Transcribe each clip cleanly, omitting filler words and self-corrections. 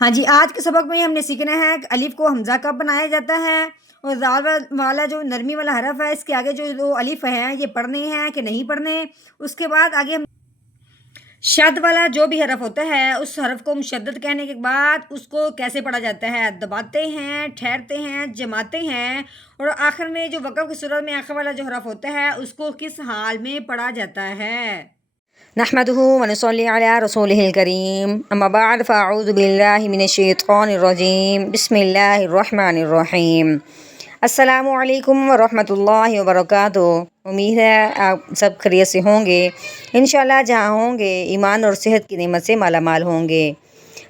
ہاں جی، آج کے سبق میں ہم نے سیکھنا ہے کہ الف کو حمزہ کب بنایا جاتا ہے، اور زال والا جو نرمی والا حرف ہے اس کے آگے جو دو الف ہیں یہ پڑھنے ہیں کہ نہیں پڑھنے۔ اس کے بعد آگے ہم شد والا جو بھی حرف ہوتا ہے اس حرف کو مشدد کہنے کے بعد اس کو کیسے پڑھا جاتا ہے، دباتے ہیں، ٹھہرتے ہیں، جماتے ہیں، اور آخر میں جو وقف کی صورت میں آخر والا جو حرف ہوتا ہے اس کو کس حال میں پڑھا جاتا ہے۔ نحمده ونصلي على رسوله الكريم اما بعد فاعوذ بالله من الشیطان الرجیم بسم اللہ الرحمن الرحیم۔ السلام علیکم ورحمۃ اللہ وبرکاتہ۔ امید ہے آپ سب خیریت سے ہوں گے، انشاءاللہ جہاں ہوں گے ایمان اور صحت کی نعمت سے مالا مال ہوں گے۔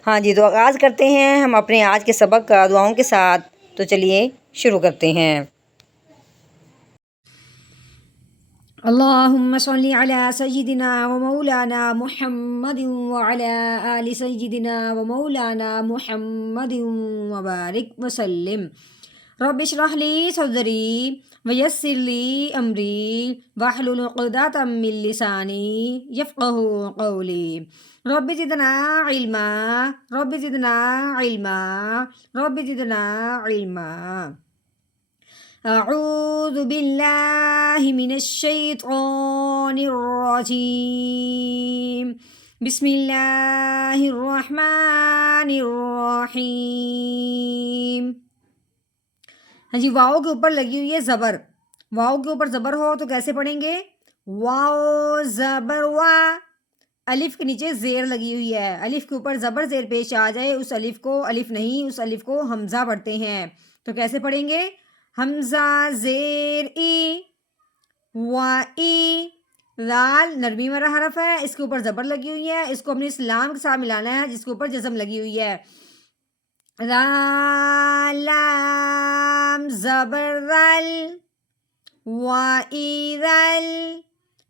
ہاں جی، تو آغاز کرتے ہیں ہم اپنے آج کے سبق کا دعاؤں کے ساتھ۔ تو چلیے شروع کرتے ہیں۔ اللہم صلی علی سیدنا و مولانا محمد وعلی آل سیدنا و مولانا محمد وبارک وسلم۔ رب اشرح لی صدری ویسر لی امری واحلل عقدۃ من لسانی یفقہوا قولی۔ رب زدنا علما، رب زدنا علما، رب زدنا علما۔ اعوذ باللہ من الشیطان الرجیم، بسم اللہ الرحمن الرحیم۔ ہاں جی، واؤ کے اوپر لگی ہوئی ہے زبر۔ واؤ کے اوپر زبر ہو تو کیسے پڑھیں گے؟ واؤ زبر وا۔ الف کے نیچے زیر لگی ہوئی ہے، الف کے اوپر زبر زیر پیش آ جائے اس الف کو الف نہیں، اس الف کو حمزہ پڑھتے ہیں۔ تو کیسے پڑھیں گے؟ حمزہ زیر ای، و ای۔ لال نرمی والا حرف ہے، اس کے اوپر زبر لگی ہوئی ہے، اس کو اپنے اس لام کے ساتھ ملانا ہے جس کے اوپر جزم لگی ہوئی ہے۔ را لام زبر رل، و ای رل۔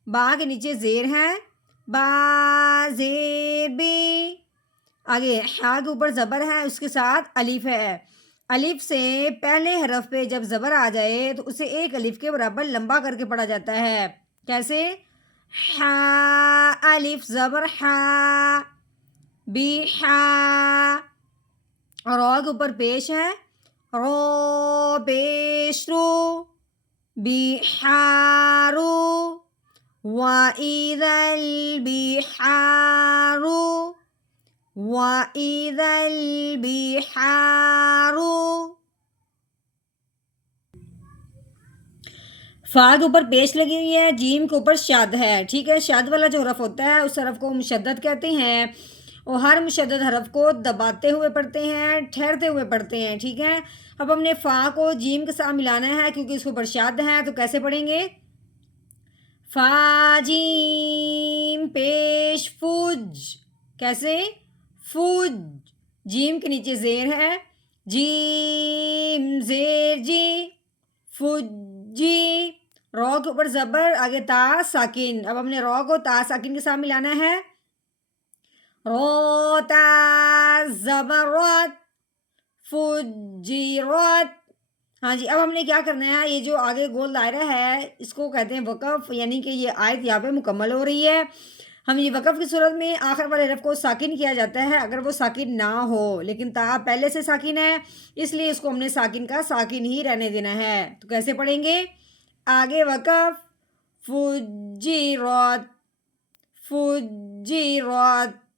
با کے نیچے زیر ہے، با زیر بی۔ آگے ہا کے اوپر زبر ہے، اس کے ساتھ الف ہے۔ الف سے پہلے حرف پہ جب زبر آ جائے تو اسے ایک الف کے برابر لمبا کر کے پڑھا جاتا ہے۔ کیسے؟ ہا الف زبر ہا، بی ہا۔ اور رو کے اوپر پیش ہے، رو پیش رو، بی ہارو، وَإِذَا الْبِحَارُ، وَإِذَا الْبِحَارُ۔ فا کے اوپر پیش لگی ہوئی ہے، جیم کے اوپر شاد ہے، ٹھیک ہے۔ شاد والا جو حرف ہوتا ہے اس حرف کو مشدد کہتے ہیں، اور ہر مشدد حرف کو دباتے ہوئے پڑھتے ہیں، ٹھہرتے ہوئے پڑھتے ہیں، ٹھیک ہے۔ اب ہم نے فا کو جیم کے ساتھ ملانا ہے کیونکہ اس کے اوپر شاد ہے، تو کیسے پڑھیں گے؟ فا جیم پیش فج۔ کیسے؟ فج۔ جیم کے نیچے زیر ہے، جیم زیر جی، فجی۔ رو کے اوپر زبر، آگے تا ساکن۔ اب ہم نے رو کو تا ساکن کے ساتھ ملانا ہے، رو تا زبر رت، فجرت۔ ہاں جی، اب ہم نے کیا کرنا ہے، یہ جو آگے گول دائرہ ہے اس کو کہتے ہیں وقف، یعنی کہ یہ آیت یہاں پہ مکمل ہو رہی ہے۔ ہم یہ وقف کی صورت میں آخر والے حرف کو ساکن کیا جاتا ہے اگر وہ ساکن نہ ہو، لیکن تا پہلے سے ساکن ہے اس لیے اس کو ہم نے ساکن کا ساکن ہی رہنے دینا ہے۔ تو کیسے پڑھیں گے؟ آگے وقف، فجرت، فجرت۔